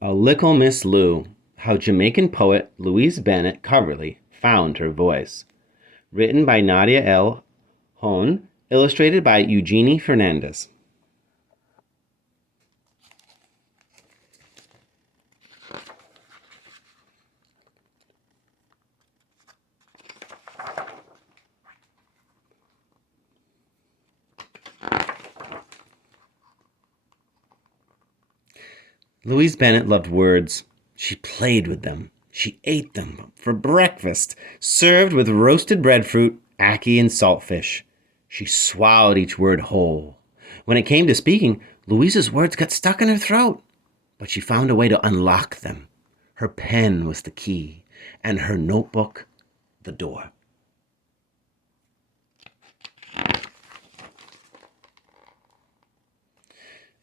A Likkle Miss Lou, how Jamaican poet Louise Bennett Coverley found her voice. Written by Nadia L. Hone, illustrated by Eugenie Fernandez. Louise Bennett loved words. She played with them. She ate them for breakfast, served with roasted breadfruit, ackee, and saltfish. She swallowed each word whole. When it came to speaking, Louise's words got stuck in her throat, but she found a way to unlock them. Her pen was the key, and her notebook the door.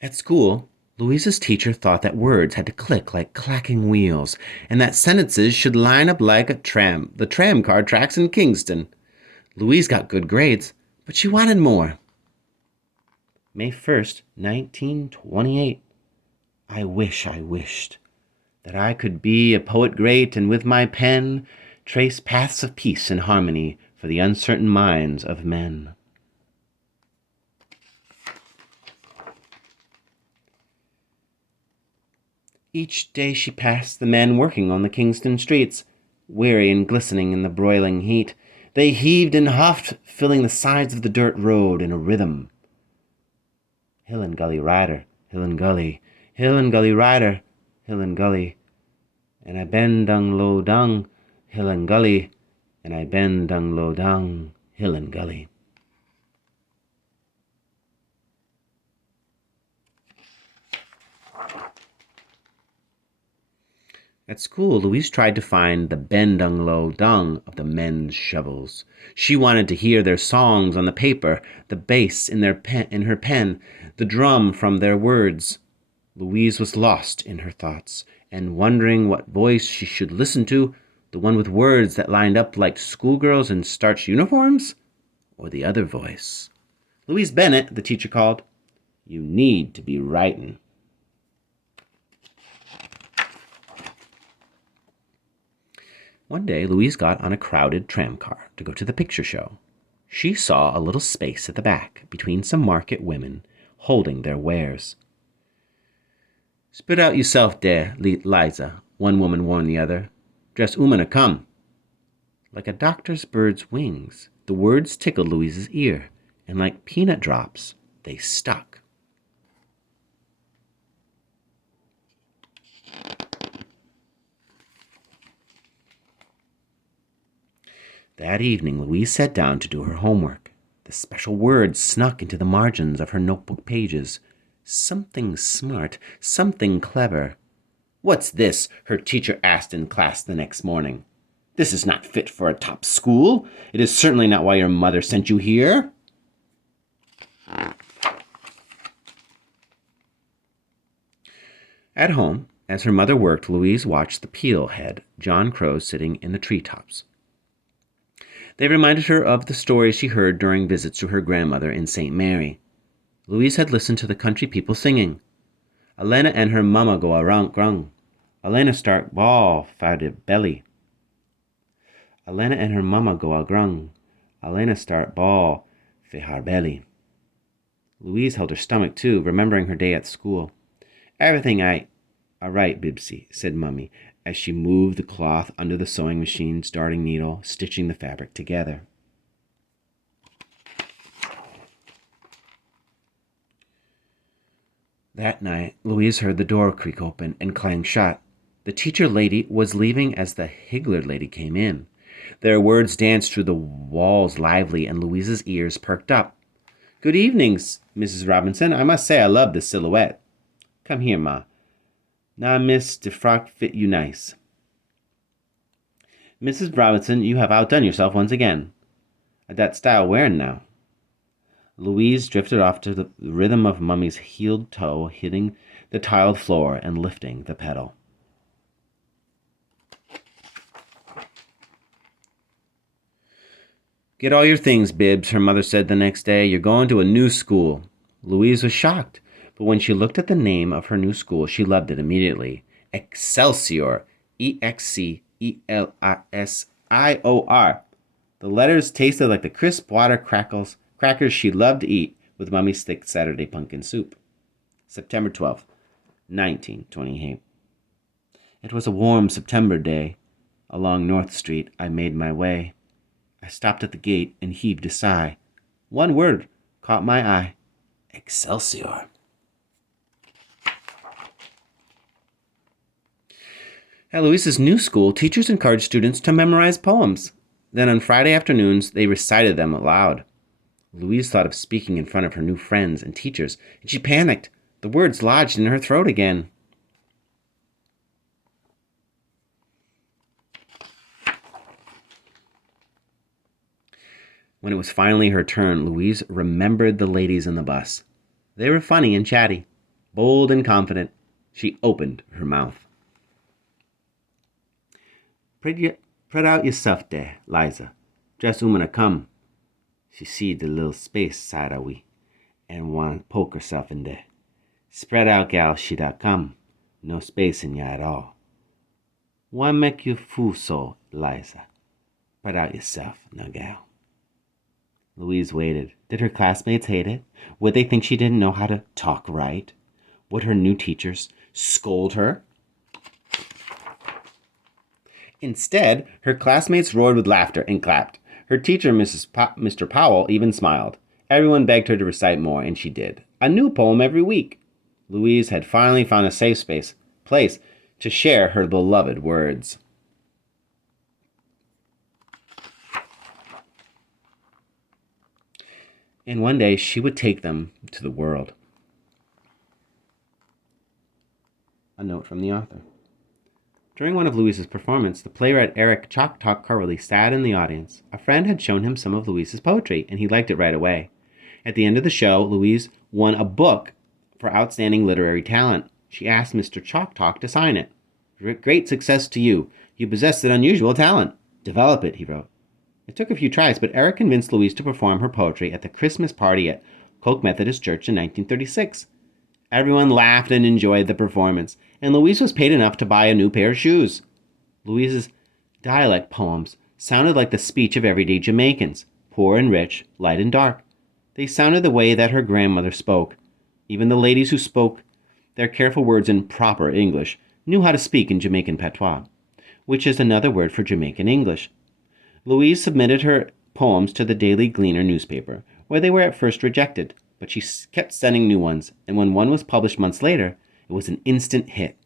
At school, Louise's teacher thought that words had to click like clacking wheels, and that sentences should line up like the tram car tracks in Kingston. Louise got good grades, but she wanted more. May 1st, 1928. I wished that I could be a poet great and with my pen trace paths of peace and harmony for the uncertain minds of men. Each day she passed the men working on the Kingston streets, weary and glistening in the broiling heat. They heaved and huffed, filling the sides of the dirt road in a rhythm. Hill and gully rider, hill and gully, hill and gully rider, hill and gully. And I bend dung low dung, hill and gully, and I bend dung low dung, hill and gully. At school, Louise tried to find the bend dung low dung of the men's shovels. She wanted to hear their songs on the paper, the bass in her pen, the drum from their words. Louise was lost in her thoughts and wondering what voice she should listen to, the one with words that lined up like schoolgirls in starched uniforms, or the other voice. Louise Bennett, the teacher called. You need to be writin'. One day, Louise got on a crowded tramcar to go to the picture show. She saw a little space at the back between some market women holding their wares. Spit out yourself there, Liza, one woman warned the other. Dress umana come. Like a doctor's bird's wings, the words tickled Louise's ear, and like peanut drops, they stuck. That evening, Louise sat down to do her homework. The special words snuck into the margins of her notebook pages. Something smart, something clever. What's this? Her teacher asked in class the next morning. This is not fit for a top school. It is certainly not why your mother sent you here. At home, as her mother worked, Louise watched the peel head, John Crow, sitting in the treetops. They reminded her of the stories she heard during visits to her grandmother in St. Mary. Louise had listened to the country people singing. Elena and her mama go around grung. Elena start ball for the belly. Elena and her mama go a grung. Elena start ball for her belly. Louise held her stomach too, remembering her day at school. Everything all right, Bibsy, said Mummy, as she moved the cloth under the sewing machine's darting needle, stitching the fabric together. That night, Louise heard the door creak open and clang shut. The teacher lady was leaving as the Higgler lady came in. Their words danced through the walls lively, and Louise's ears perked up. Good evenings, Mrs. Robinson. I must say I love this silhouette. Come here, Ma. Now, miss, the frock fit you nice. Mrs. Robinson, you have outdone yourself once again. That style wearing now. Louise drifted off to the rhythm of Mummy's heeled toe hitting the tiled floor and lifting the pedal. Get all your things, Bibbs, her mother said the next day. You're going to a new school. Louise was shocked, but when she looked at the name of her new school, she loved it immediately. Excelsior. Excelsior. The letters tasted like the crisp water crackers she loved to eat with Mummy's thick Saturday pumpkin soup. September 12th, 1928. It was a warm September day. Along North Street I made my way. I stopped at the gate and heaved a sigh. One word caught my eye. Excelsior. At Louise's new school, teachers encouraged students to memorize poems. Then on Friday afternoons, they recited them aloud. Louise thought of speaking in front of her new friends and teachers, and she panicked. The words lodged in her throat again. When it was finally her turn, Louise remembered the ladies in the bus. They were funny and chatty, bold and confident. She opened her mouth. Spread out yourself there, Liza. Just umana come. She see the little space side of we, and want poke herself in there. Spread out, gal, she da come. No space in ya at all. Why make you fool so, Liza? Spread out yourself, now, gal. Louise waited. Did her classmates hate it? Would they think she didn't know how to talk right? Would her new teachers scold her? Instead, her classmates roared with laughter and clapped. Her teacher, Mr. Powell, even smiled. Everyone begged her to recite more, and she did. A new poem every week. Louise had finally found a safe place to share her beloved words. And one day she would take them to the world. A note from the author. During one of Louise's performances, the playwright Eric Chalk Talk Coverley sat in the audience. A friend had shown him some of Louise's poetry, and he liked it right away. At the end of the show, Louise won a book for outstanding literary talent. She asked Mr. Chalk Talk to sign it. Great success to you. You possess an unusual talent. Develop it, he wrote. It took a few tries, but Eric convinced Louise to perform her poetry at the Christmas party at Koch Methodist Church in 1936. Everyone laughed and enjoyed the performance, and Louise was paid enough to buy a new pair of shoes. Louise's dialect poems sounded like the speech of everyday Jamaicans, poor and rich, light and dark. They sounded the way that her grandmother spoke. Even the ladies who spoke their careful words in proper English knew how to speak in Jamaican patois, which is another word for Jamaican English. Louise submitted her poems to the Daily Gleaner newspaper, where they were at first rejected, but she kept sending new ones, and when one was published months later, it was an instant hit.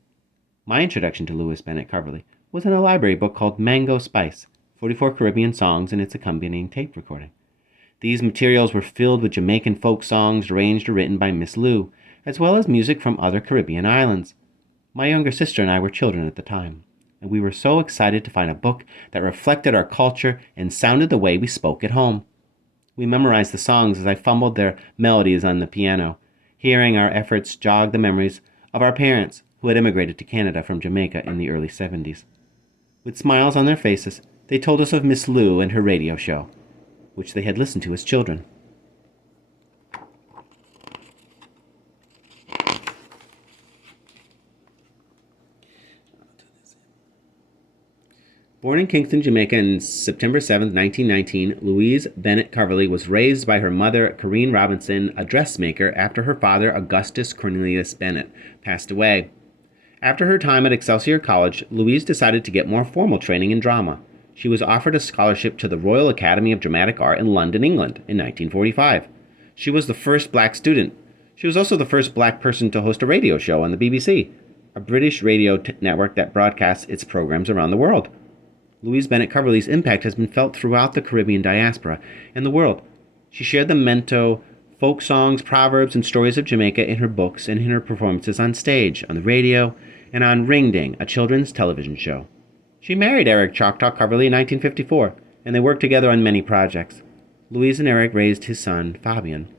My introduction to Louise Bennett Coverley was in a library book called Mango Spice, 44 Caribbean songs and its accompanying tape recording. These materials were filled with Jamaican folk songs arranged or written by Miss Lou, as well as music from other Caribbean islands. My younger sister and I were children at the time, and we were so excited to find a book that reflected our culture and sounded the way we spoke at home. We memorized the songs as I fumbled their melodies on the piano. Hearing our efforts jogged the memories of our parents who had immigrated to Canada from Jamaica in the early 70s. With smiles on their faces, they told us of Miss Lou and her radio show, which they had listened to as children. Born in Kingston, Jamaica on September 7, 1919, Louise Bennett Coverley was raised by her mother, Corrine Robinson, a dressmaker, after her father, Augustus Cornelius Bennett, passed away. After her time at Excelsior College, Louise decided to get more formal training in drama. She was offered a scholarship to the Royal Academy of Dramatic Art in London, England, in 1945. She was the first black student. She was also the first black person to host a radio show on the BBC, a British radio network that broadcasts its programs around the world. Louise Bennett Coverley's impact has been felt throughout the Caribbean diaspora and the world. She shared the mento, folk songs, proverbs, and stories of Jamaica in her books and in her performances on stage, on the radio, and on Ring Ding, a children's television show. She married Eric Choctaw Coverley in 1954, and they worked together on many projects. Louise and Eric raised his son, Fabian,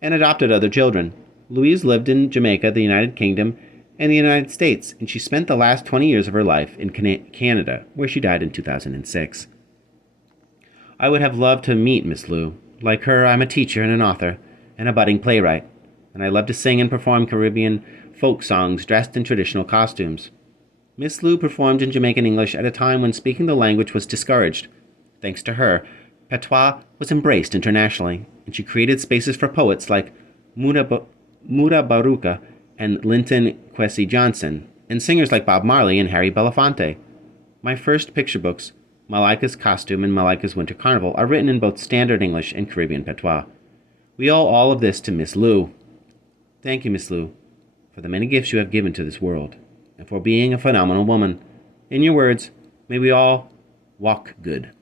and adopted other children. Louise lived in Jamaica, the United Kingdom, and the United States, and she spent the last 20 years of her life in Canada, where she died in 2006. I would have loved to meet Miss Lou. Like her, I'm a teacher and an author, and a budding playwright, and I love to sing and perform Caribbean folk songs dressed in traditional costumes. Miss Lou performed in Jamaican English at a time when speaking the language was discouraged. Thanks to her, patois was embraced internationally, and she created spaces for poets like Muda Baruka and Linton Kwesi Johnson, and singers like Bob Marley and Harry Belafonte. My first picture books, Malika's Costume and Malika's Winter Carnival, are written in both standard English and Caribbean patois. We owe all of this to Miss Lou. Thank you, Miss Lou, for the many gifts you have given to this world, and for being a phenomenal woman. In your words, may we all walk good.